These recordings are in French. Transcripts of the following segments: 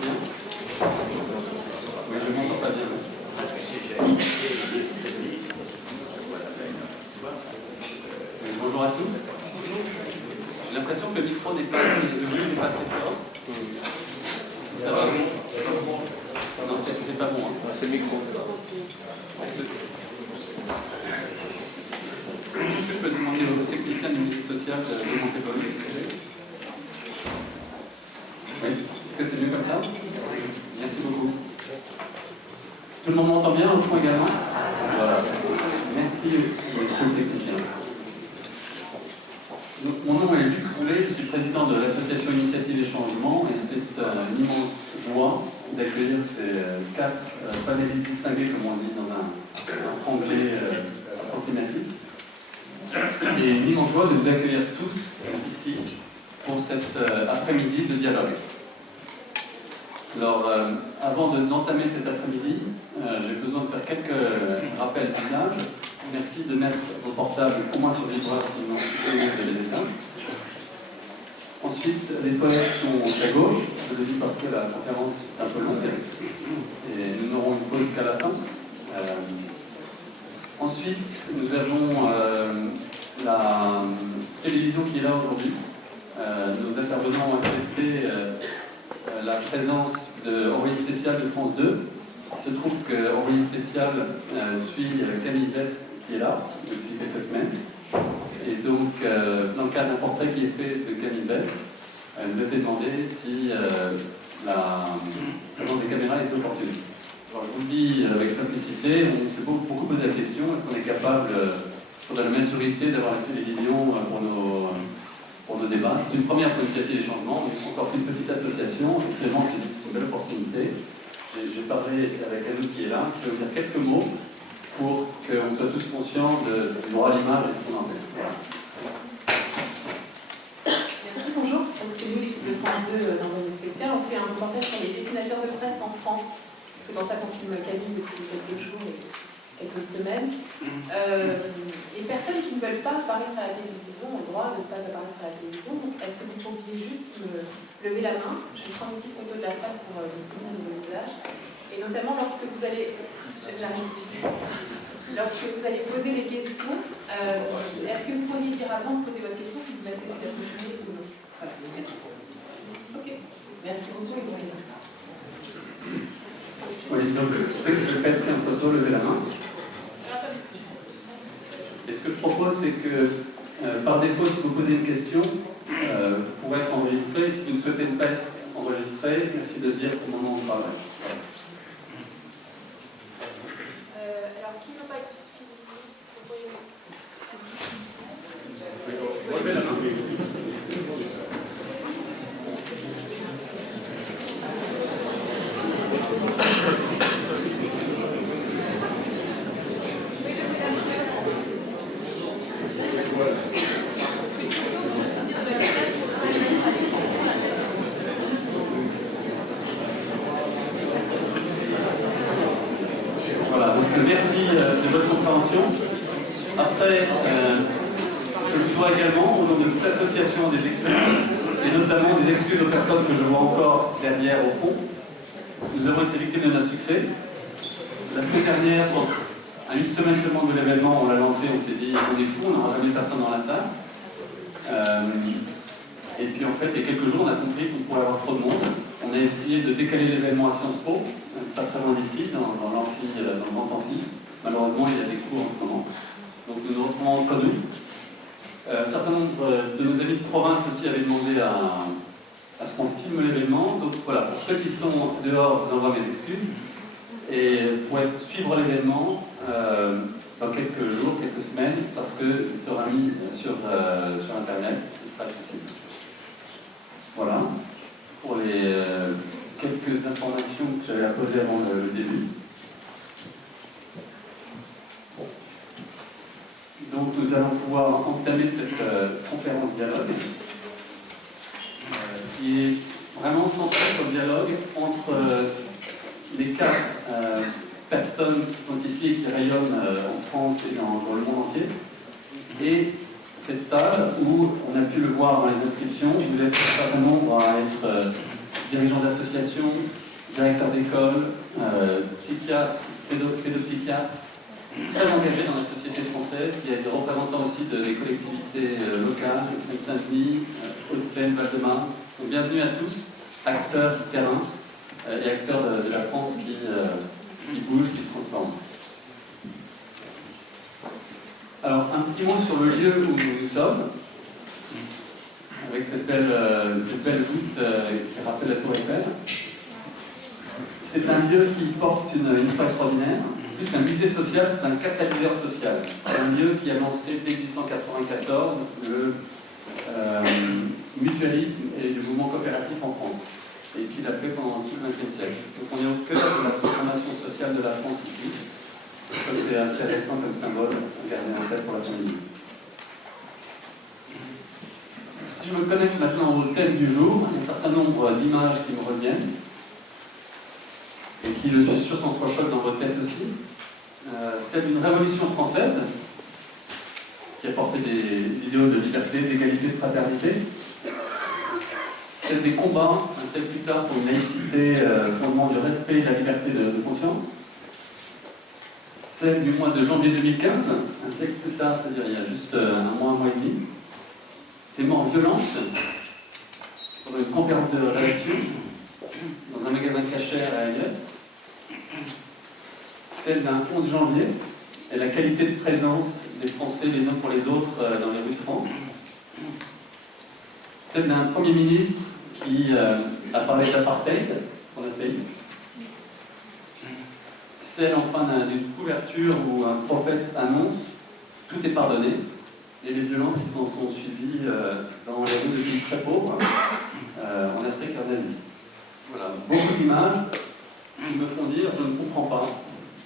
bien? Oui, je m'entends pas bien. Oui, bonjour à tous. J'ai l'impression que le micro n'est pas, le volume n'est pas assez fort. Ça va? Non, c'est pas bon. Hein. C'est le micro. Est-ce que je peux demander au technicien du musique sociale de monter le volume, s'il vous plaît? Oui. Est-ce que c'est mieux comme ça? Merci beaucoup. Tout le monde m'entend bien au fond également? Voilà. Merci, monsieur le technicien. Mon nom est Luc Roulet, je suis président de l'association Initiative et Changement et c'est une immense joie d'accueillir ces 4 panélistes distingués, comme on dit dans un anglais approximatif. Et une immense joie de vous accueillir tous ici pour cet après-midi de dialogue. Alors, avant d'entamer cet après-midi, j'ai besoin de faire quelques rappels d'usage. Merci de mettre vos portables au moins sur vibreur, sinon vous les éteindre. Ensuite, les toilettes sont à gauche. Je le dis parce que la conférence est un peu longue et nous n'aurons une pause qu'à la fin. Ensuite, nous avons la télévision qui est là aujourd'hui. Nos intervenants ont accepté la présence d'Envoyé spécial de France 2. Il se trouve qu'Envoyé spécial suit Camille Bess qui est là depuis quelques semaines. Et donc, dans le cadre d'un portrait qui est fait de Camille Bess, elle nous a été demandé si la présence des caméras est opportune. Alors, je vous le dis avec simplicité, on s'est beaucoup posé la question, est-ce qu'on est capable, sur la maturité, d'avoir la télévision pour nos débats? C'est une première pour Initiative et Changement, on est encore une petite association, et vraiment c'est une belle opportunité. J'ai parlé avec Anouk qui est là, qui va vous dire quelques mots pour qu'on soit tous conscients du droit à l'image et ce qu'on en fait. Voilà. Merci, bonjour. C'est nous, l'équipe de France 2, dans un spécial. On fait un reportage sur les dessinateurs de presse en France. C'est pour ça qu'on filme Camille depuis quelques jours et quelques semaines. Les personnes qui ne veulent pas apparaître à la télévision ont le droit de ne pas apparaître à la télévision. Donc, est-ce que vous pourriez juste me lever la main? Je vais prendre une petite photo de la salle pour me souvenir de vos visages. Et notamment lorsque vous allez... Lorsque vous allez poser les questions, est-ce que vous pourriez dire avant de poser votre question si vous acceptez d'être filmé ou non? Voilà, c'est tout. Ok. Merci beaucoup. Oui, donc ceux qui veulent faire une photo, levez la main. Et ce que je propose, c'est que par défaut, si vous posez une question, vous pourrez être enregistré. Si vous ne souhaitez pas être enregistré, merci de dire au moment où on parle. Voilà. Alors, qui ne veut pas être filmé? Levez la main. Voilà, donc merci de votre compréhension. Après, je vous dois également, au nom de toute l'association des experts, et notamment des excuses aux personnes que je vois encore derrière au fond. Nous avons été victimes de notre succès. La semaine dernière, à une semaine seulement de l'événement, on l'a lancé, on s'est dit on est fou, on n'aura jamais personne dans la salle. Et puis en fait, il y a quelques jours, on a compris qu'on pourrait avoir trop de monde. On a essayé de décaler l'événement à Sciences Po, pas très loin d'ici, dans le grand amphi. Malheureusement, il y a des cours en ce moment. Donc nous nous retrouvons entre nous. Un certain nombre de nos amis de province aussi avaient demandé à ce qu'on filme l'événement. Donc voilà, pour ceux qui sont dehors, je vous envoie mes excuses. Et pour suivre l'événement dans quelques jours, quelques semaines, parce qu'il sera mis sur Internet, il sera accessible. Voilà, pour les quelques informations que j'avais à poser avant le début. Donc nous allons pouvoir entamer cette conférence dialogue qui est vraiment centrée sur le dialogue entre les 4 personnes qui sont ici et qui rayonnent en France et dans le monde entier, et cette salle où on a pu le voir dans les inscriptions, vous êtes un certain nombre à être dirigeants d'associations, directeurs d'école, psychiatres, pédopsychiatres, très engagés dans la société française. Il y a des représentants aussi des collectivités locales, Seine-Saint-Denis, Hauts-de-Seine, Val-de-Marne. Donc bienvenue à tous, acteurs du terrain et acteurs de la France qui bouge, qui se transforme. Alors, un petit mot sur le lieu où nous sommes, avec cette belle voûte qui rappelle la Tour Eiffel. C'est un lieu qui porte une histoire extraordinaire. Plus qu'un musée social, c'est un catalyseur social. C'est un lieu qui a lancé dès 1894 le mutualisme et le mouvement coopératif en France, et qui l'a fait pendant tout le XXe siècle. Donc on est au cœur de la transformation sociale de la France ici. Ça, c'est intéressant comme symbole à garder en tête pour la famille. Si je me connecte maintenant au thème du jour, il y a un certain nombre d'images qui me reviennent et qui, je suis sûr, s'entrechoquent dans vos têtes aussi. Celle d'une révolution française qui a porté des idéaux de liberté, d'égalité, de fraternité. Celle des combats, un siècle plus tard, pour une laïcité fondement du respect et de la liberté de conscience. Celle du mois de janvier 2015, un siècle plus tard, c'est-à-dire il y a juste un mois et demi. Ces morts violentes pendant une conférence de rédaction dans un magasin cachère à Aguet. Celle d'un 11 janvier et la qualité de présence des Français les uns pour les autres dans les rues de France. Celle d'un Premier ministre qui a parlé d'apartheid pour notre pays. Celle enfin d'une couverture où un prophète annonce « tout est pardonné » et les violences qui s'en sont suivies dans les rues de pays très pauvres en Afrique et en Asie. Voilà, beaucoup d'images qui me font dire « je ne comprends pas,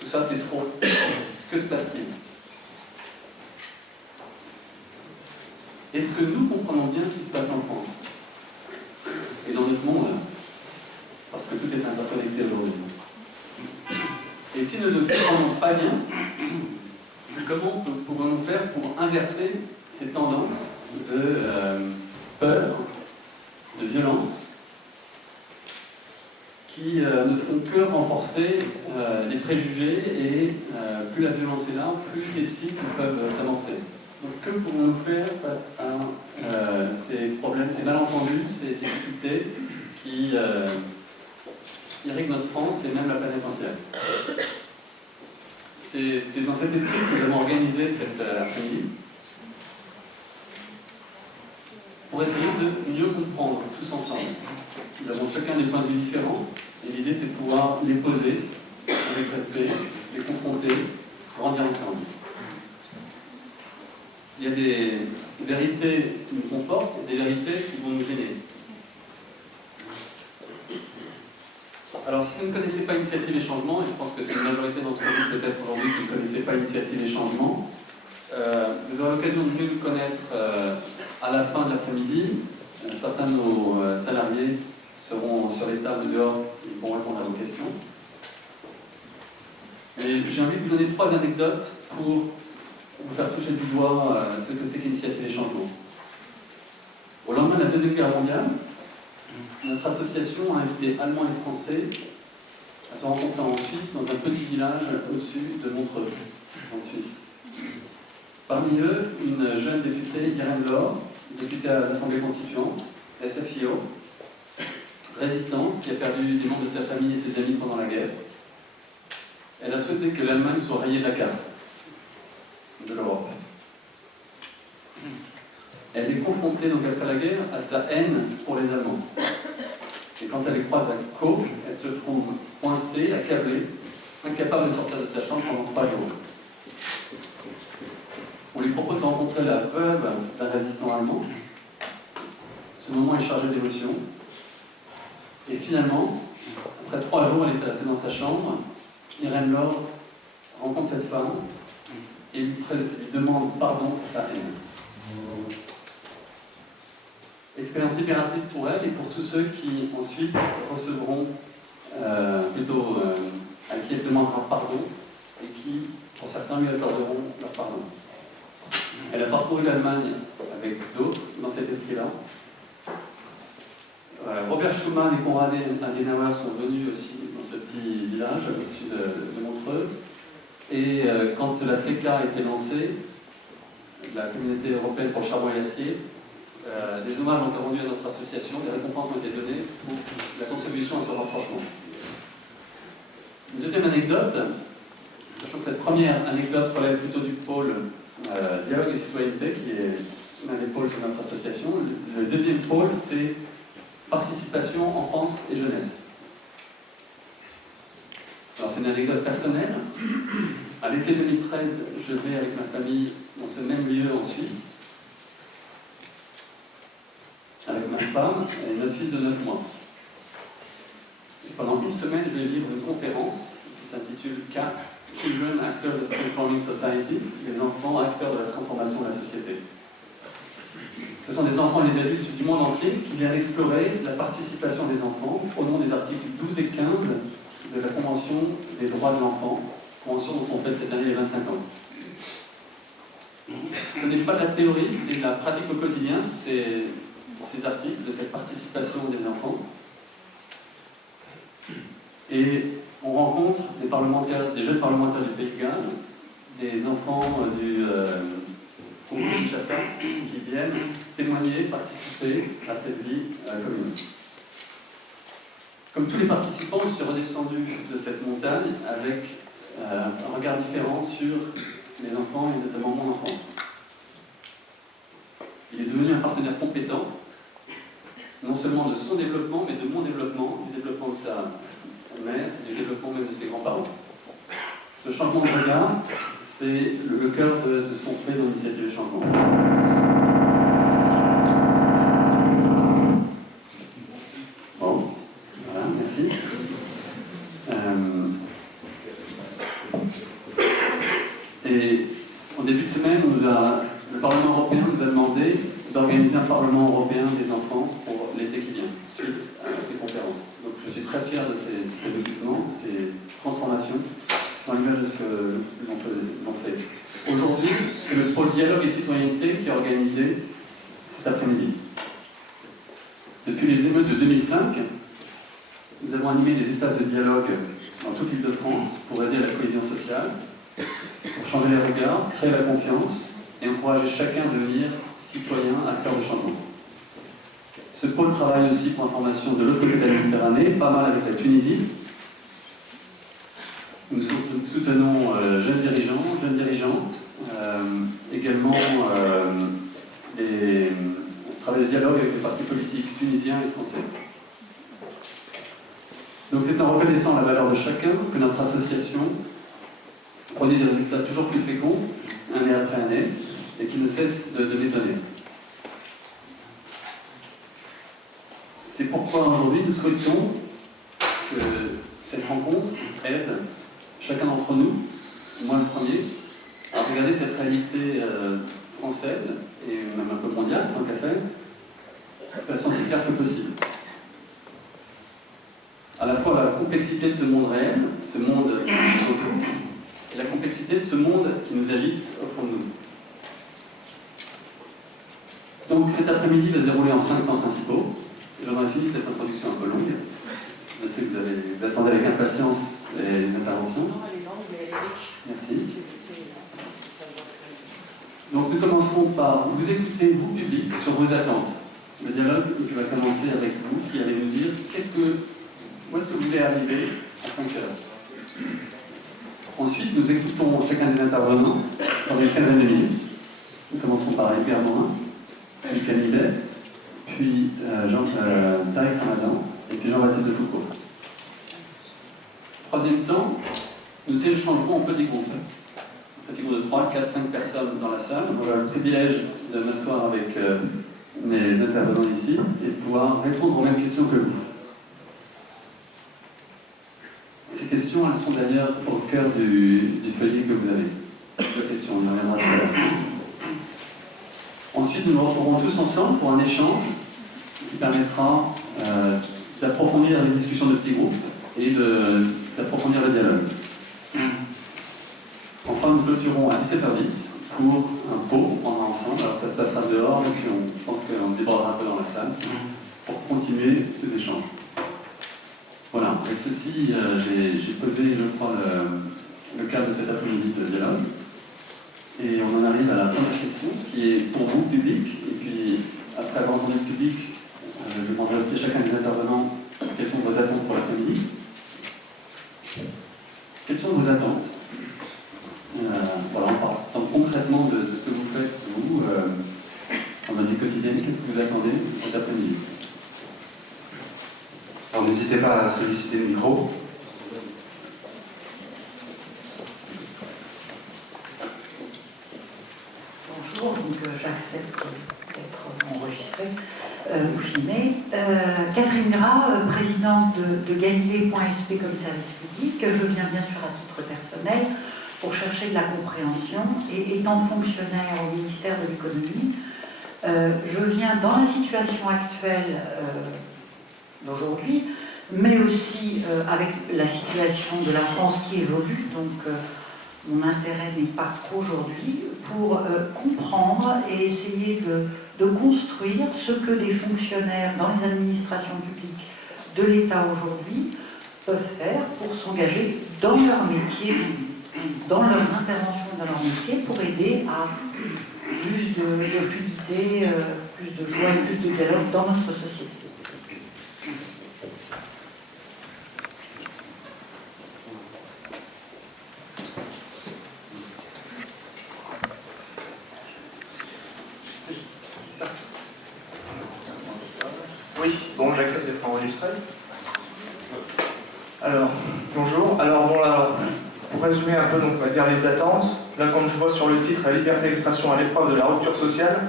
tout ça c'est trop, que se passe-t-il » Est-ce que nous comprenons bien ce qui se passe en France et dans notre monde? Parce que tout est interconnecté aujourd'hui. Et si nous ne comprenons pas bien, comment pouvons-nous faire pour inverser ces tendances de peur, de violence, qui ne font que renforcer les préjugés et plus la violence est là, plus les cycles peuvent s'avancer. Donc que pouvons-nous faire face à ces problèmes, ces malentendus, ces difficultés qui irriguent notre France et même la planète entière? C'est dans cet esprit que nous avons organisé cette après-midi pour essayer de mieux comprendre tous ensemble. Nous avons chacun des points de vue différents et l'idée c'est de pouvoir les poser avec respect, les confronter, grandir ensemble. Il y a des vérités qui nous confortent et des vérités qui vont nous gêner. Alors, si vous ne connaissez pas Initiative et Changement, et je pense que c'est une majorité d'entre vous peut-être aujourd'hui qui ne connaissez pas Initiative et Changement, vous aurez l'occasion de mieux nous connaître à la fin de l'après-midi. Certains de nos salariés seront sur les tables dehors, ils vont répondre à vos questions. Et j'ai envie de vous donner 3 anecdotes pour vous faire toucher du doigt ce que c'est qu'Initiative et Changement. Au lendemain de la Deuxième Guerre mondiale, notre association a invité Allemands et Français à se rencontrer en Suisse, dans un petit village au-dessus de Montreux, en Suisse. Parmi eux, une jeune députée, Irène Laure, députée à l'Assemblée constituante, SFIO, résistante, qui a perdu des membres de sa famille et ses amis pendant la guerre. Elle a souhaité que l'Allemagne soit rayée de la carte de l'Europe. Elle est confrontée, donc après la guerre, à sa haine pour les Allemands. Et quand elle les croise à Caux, elle se trouve coincée, accablée, incapable de sortir de sa chambre pendant 3 jours. On lui propose de rencontrer la veuve d'un résistant allemand. Ce moment est chargé d'émotion. Et finalement, après 3 jours, elle est restée dans sa chambre. Irène Laure rencontre cette femme et lui demande pardon pour sa haine. Expérience libératrice pour elle et pour tous ceux qui ensuite recevront, à qui elle demandera pardon et qui, pour certains, lui accorderont leur pardon. Elle a parcouru l'Allemagne avec d'autres dans cet esprit-là. Robert Schuman et Konrad Adenauer sont venus aussi dans ce petit village au-dessus de Montreux. Et quand la CECA a été lancée, la Communauté européenne pour le charbon et l'acier, des hommages ont été rendus à notre association, des récompenses ont été données pour la contribution à ce rapprochement. Une deuxième anecdote, sachant que cette première anecdote relève plutôt du pôle dialogue et citoyenneté, qui est l'un des pôles de notre association. Le deuxième pôle, c'est participation, enfance et jeunesse. Alors c'est une anecdote personnelle. À l'été 2013, je vais avec ma famille dans ce même lieu en Suisse, avec ma femme et notre fils de 9 mois. Et pendant une semaine, je vais vivre une conférence qui s'intitule CATS, Children Actors of Transforming Society, les enfants acteurs de la transformation de la société. Ce sont des enfants et des adultes du monde entier qui viennent explorer la participation des enfants au nom des articles 12 et 15 de la Convention des droits de l'enfant, convention dont on fête cette année les 25 ans. Ce n'est pas de la théorie, c'est de la pratique au quotidien, ces articles, de cette participation des enfants. Et on rencontre des parlementaires, des jeunes parlementaires du Pays de Galles, des enfants du Kinshasa qui viennent témoigner, participer à cette vie commune. Comme tous les participants, je suis redescendu de cette montagne avec un regard différent sur les enfants et notamment mon enfant. Il est devenu un partenaire compétent, non seulement de son développement, mais de mon développement, du développement de sa mère, du développement même de ses grands-parents. Ce changement de regard, c'est le cœur de ce qu'on fait dans l'initiative de changement. Bon, voilà, merci. Et en début de semaine, le Parlement européen nous a demandé d'organiser un Parlement européen des enfants pour l'été qui vient, suite à ces conférences. Donc je suis très fier de cet investissement, de ces transformations, qui sont l'image de ce que l'on fait. Aujourd'hui, c'est le pôle dialogue et citoyenneté qui est organisé cet après-midi. Depuis les émeutes de 2005, nous avons animé des espaces de dialogue dans toute l'île de France pour aider à la cohésion sociale, pour changer les regards, créer la confiance et encourager chacun à devenir citoyen, acteur de changement. Ce pôle travaille aussi pour information de l'autre côté de la Méditerranée, pas mal avec la Tunisie. Nous soutenons jeunes dirigeants, jeunes dirigeantes, également on travaille de dialogue avec les partis politiques tunisiens et français. Donc c'est en reconnaissant la valeur de chacun que notre association produit des résultats toujours plus féconds, année après année, et qui ne cessent de m'étonner. C'est pourquoi aujourd'hui nous souhaitons que cette rencontre aide chacun d'entre nous, moi le premier, à regarder cette réalité française, et même un peu mondiale, tant qu'à faire, de façon aussi claire que possible. À la fois la complexité de ce monde réel, ce monde qui nous entoure, et la complexité de ce monde qui nous agite au fond de nous. Donc cet après-midi va se dérouler en 5 temps principaux. J'en ai fini cette introduction un peu longue. Je sais que vous attendez avec impatience les interventions. Merci. Donc nous commencerons par vous écouter, vous public, sur vos attentes. Le dialogue qui va commencer avec vous, qui allez nous dire où est-ce que vous voulez arriver à 5 heures. Ensuite, nous écoutons chacun des intervenants dans une quinzaine de minutes. Nous commençons par Edgar Morin, puis Camille Bess, puis Tarek Ramadan, et puis Jean-Baptiste de Foucault. Troisième temps, nous échangerons en petits groupes. Petit groupe de 3, 4, 5 personnes dans la salle. J'aurai le privilège de m'asseoir avec mes intervenants ici et de pouvoir répondre aux mêmes questions que vous. Ces questions, elles sont d'ailleurs au cœur du feuillet que vous avez. Deux questions, on y reviendra tout à l'heure. Ensuite, nous nous retrouverons tous ensemble pour un échange qui permettra d'approfondir les discussions de petits groupes et d'approfondir le dialogue. Enfin, nous clôturons à 17h10 pour un pot pendant ensemble. Alors ça se passera dehors, et puis je pense qu'on débordera un peu dans la salle. pour continuer ces échanges. Voilà, avec ceci, j'ai posé, je crois, le cadre de cet après-midi de dialogue. Et on en arrive à la première question, qui est pour vous, public. Et puis, après avoir entendu le public, je demanderai aussi à chacun des intervenants quelles sont vos attentes pour l'après-midi. Quelles sont vos attentes? Voilà, en parlant concrètement de ce que vous faites, vous, dans votre vie quotidienne, qu'est-ce que vous attendez cet après-midi? Alors n'hésitez pas à solliciter le micro. Bonjour, donc j'accepte d'être enregistrée ou filmée. Catherine Gras, présidente de Galilée.sp comme service public. Je viens bien sûr à titre personnel pour chercher de la compréhension et étant fonctionnaire au ministère de l'économie, je viens dans la situation actuelle d'aujourd'hui, mais aussi avec la situation de la France qui évolue, donc mon intérêt n'est pas qu'aujourd'hui, pour comprendre et essayer de construire ce que des fonctionnaires dans les administrations publiques de l'État aujourd'hui peuvent faire pour s'engager dans leur métier, dans leurs interventions dans leur métier, pour aider à plus de fluidité, plus de joie et plus de dialogue dans notre société. Oui, bon, j'accepte d'être enregistré. Alors, bonjour. Pour résumer un peu, donc, on va dire les attentes, là, comme je vois sur le titre, la liberté d'expression à l'épreuve de la rupture sociale,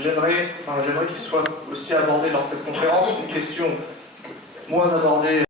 j'aimerais qu'il soit aussi abordé dans cette conférence une question moins abordée